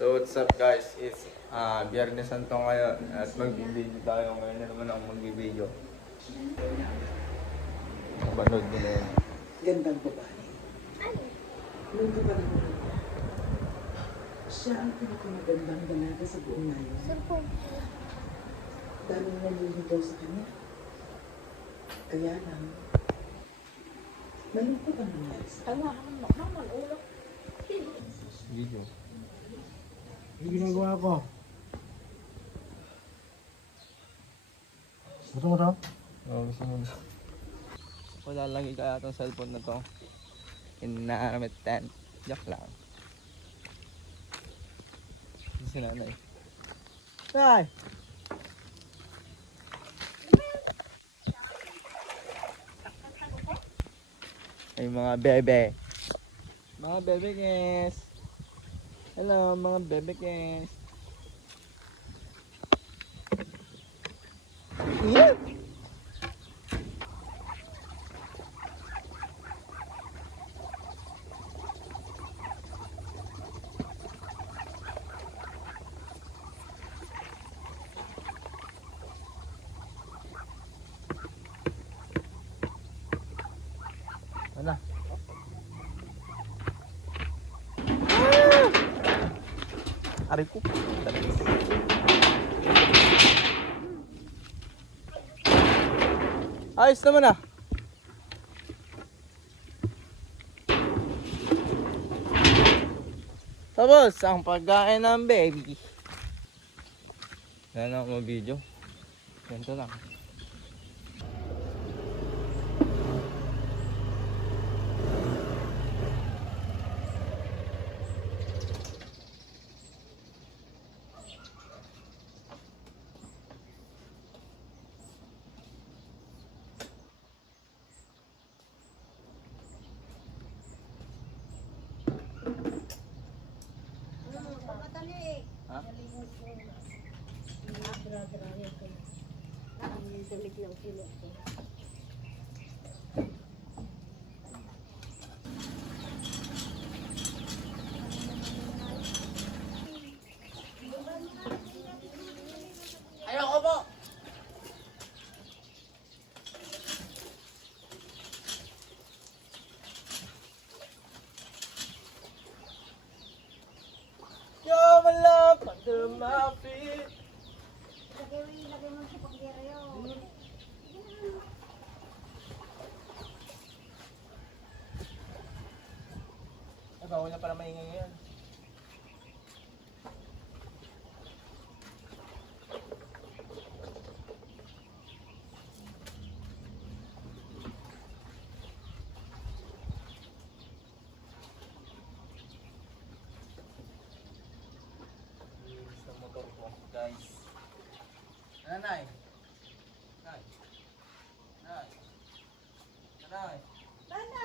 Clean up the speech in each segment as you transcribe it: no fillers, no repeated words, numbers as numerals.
So what's up guys, it's Biyernes Santo ngayon at magbibideo tayo ngayon na naman ako magbibideo. Mapanood nyo na yan. Gandang babae. Nung ka pa naman. Siya ang pinakamagandang dalaga sa buong ngayon. Daming naliligaw sa kanya. Kaya lang, malungkot ang nangyari sa kanya. Video. Ano ginagawa ko? Gusto mo to? Oo, gusto mo na. Wala lagi kaya itong cellphone na to. Inaramit 10. Joke lang. Si nanay. Nay! Ay mga bebe. Mga bebe guys. Hello mga bebe guys. Yeah. Wala. Aray ko. Ayos naman ah. Tapos, ang pagkain ng baby. Yan ang mga video. Ganito lang. Ha? Ayoko po! Yo, malap, under my feet. Lagay mo sa pagdero. Ay, bawal na pala maingay ngayon. Sa motor ko, guys. Nanay. Nay. Nay. Nanay. Lana!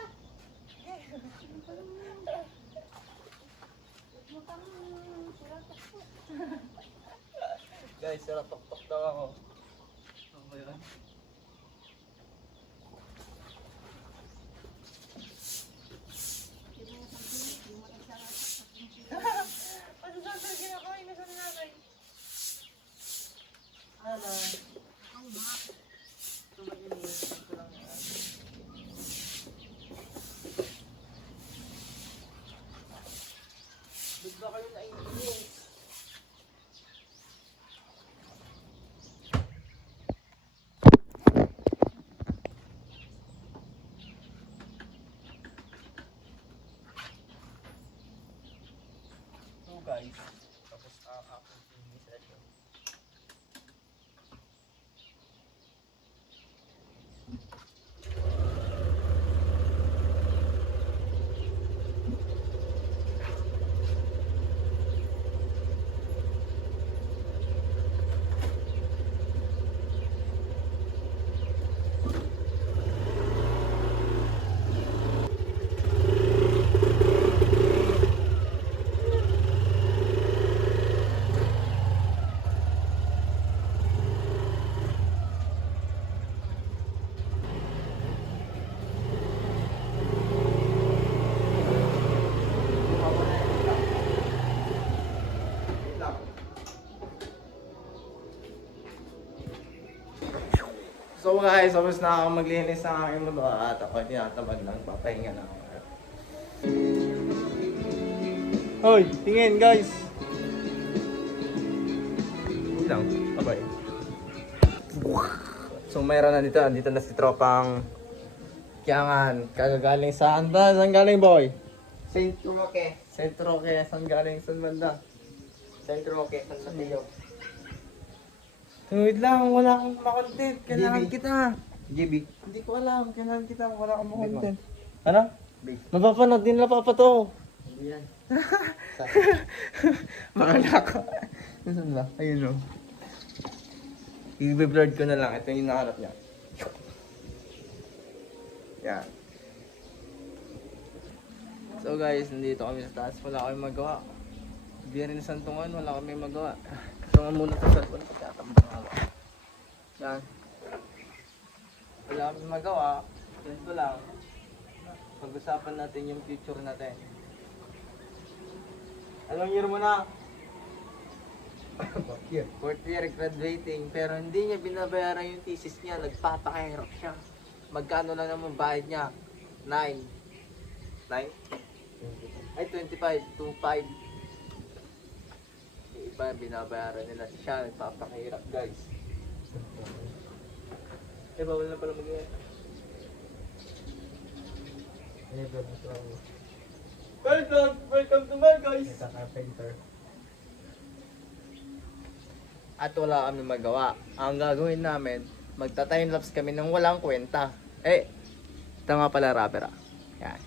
Mukhang siratak po. Guys, sarap tok-tok daw ako. Ano ba yun? Ano sa akin kinakain na sa nanay? Ano? Ito mag-inis. Ito lang yan. Ba't ba kayo naiinis? So guys, tapos ang aking TV session. So guys, tapos na ako maglinis ng aking mundo at ako tinatamad lang, papahinga na ako. Hoy, tingin guys! Hindi lang, bye. So mayroon na dito na si Tropang Kiangan, kagagaling saan ba? Saan galing boy? Saint Roque. Saint Roque, saan galing? Saan banda? Saint Roque, San Mateo. Wait lang, wala akong makontent. Kailangan GB. kita. GB. Hindi ko alam, kailangan kita. Wala akong Big makontent. Ano? Big. Mapapanood din na papa to. Hindi yan. Bakala ko. Nasaan ba? Ayun o. I-blurred ko na lang. Ito yung nahanap niya. Yan. So guys, nandito kami sa taas. Wala kami magawa. Hindi rin santungan, wala kami magawa. So nga muna sa cellphone ko, tatambang ako. Yan. Wala kami magawa. Ganito lang. Pag-usapan natin yung future natin. Anong year mo na? Here. Fourth year graduating, pero hindi niya binabayaran yung thesis niya, nagpapakahirap siya. Magkano lang naman bayad niya? 9? Ay, 25, 25. Yung iba binabayaran nila, siya nagpapakahirap guys. Eh, bawal na pala mag-iwan. Welcome to my guys! Ito carpenter. At wala kami magawa. Ang gagawin namin, magta-timelapse kami ng walang kwenta. Eh, ito nga pala rapper. Yan.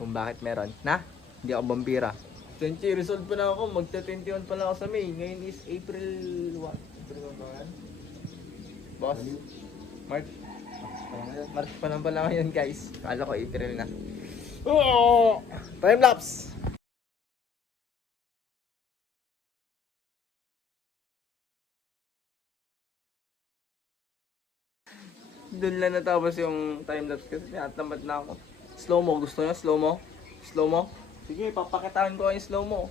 Kung bakit meron. Na? Hindi ako bambira. 20 years old pa na ako. Magta-21 pa lang ako sa May. Ngayon is April 1. April 1 ba yan? Boss? March? March pa lang pala ngayon guys. Kala ko April na. Oh! Timelapse! Doon lang natapos yung timelapse kasi tinatamad na ako. Slow mo, gusto nyo? Slow mo? Slow mo? Sige, papakitaan ko yung slow mo.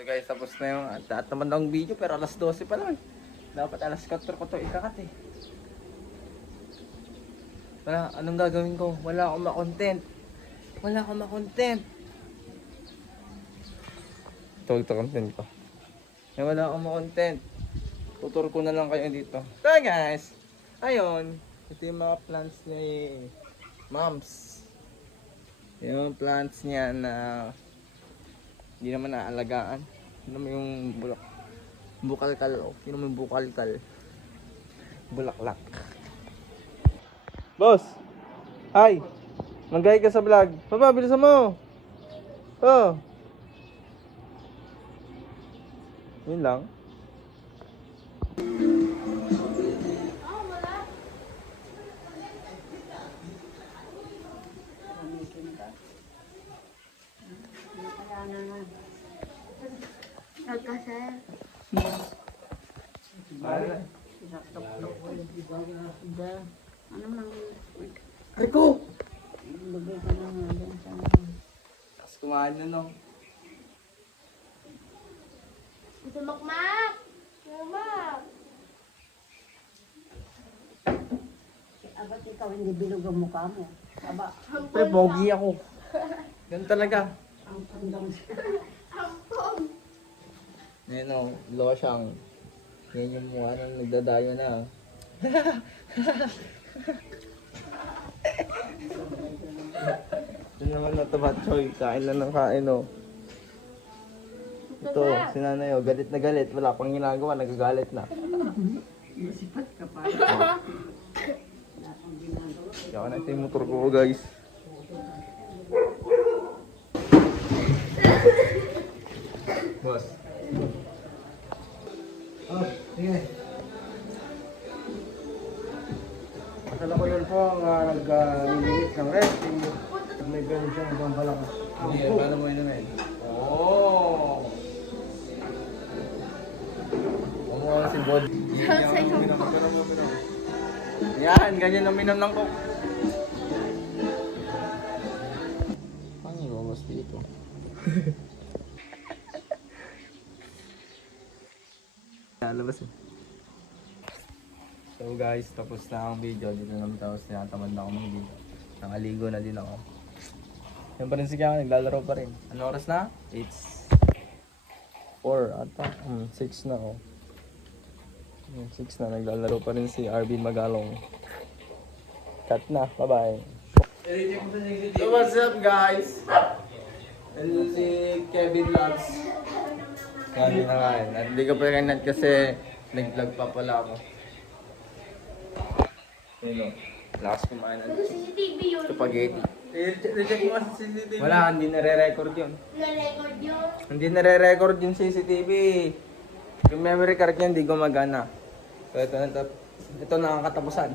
So guys, tapos na yung at naman ang video pero alas 12 pa lang. Dapat alas 4 ko to ikakat eh. Wala, anong gagawin ko? Wala akong ma-content. Wala akong ma-content. Ito content ko. Eh, wala akong ma-content. Tutur ko na lang kayo dito. So guys, ayun. Ito yung mga plants ni Moms. Yung plants niya na hindi naman naalagaan. Yun naman yung bukalkal. Oh. Yun naman yung bukalkal. Bulaklak. Boss! Hi! Manggay ka sa vlog. Papa, bilisan mo! Oh! Yun lang. Nagkasal. Ano nang Rico! lagay ka na nga doon sa Tapos kumain na no. Ito makmak! Makmak! Abat ikaw hindi bilog ang mukha mo. Aba, Pero pogi ako. Ganun talaga. ang pandang Yan o, losyang. Yan yung mukha nang nagdadayo na. Ito naman na ito, Batchoy. Kain lang ng kain o. Ito, si nanay o, galit na galit. Wala pang ginagawa, nagagalit na. Masipat ka pa. Kaya na ito yung motor ko, guys. Boss. Oh, sige. Akala ko yun po ang nag-limit ng rest. May ganun siyang ibang palakas. Hindi, paano mo inumin? Oh! Umuha si Bod. Yan, ganyan ang minom ng coke. Paano yung babas dito? Lalabas eh. So guys, tapos na ang video. Dito naman tapos tinatamad na ako mag-video. Nakaligo na din ako. Yan pa rin si Kaya, naglalaro pa rin. Ano oras na? It's 4 ata. 6 na ako. 6 na, naglalaro pa rin si Arvin Magalong. Cut na, bye-bye. So what's up guys? And si Kevin Loves. Kami na kain. At hindi ko pa rin kasi nag-vlog pa pala ako. Yun o. Lakas kumain ng CCTV yun. spaghetti. Reject mo sa CCTV. Wala, hindi nare-record yun. Na-record yun. Hindi nare-record yung CCTV. Yung memory card niya hindi gumagana. So ito na ang katapusan.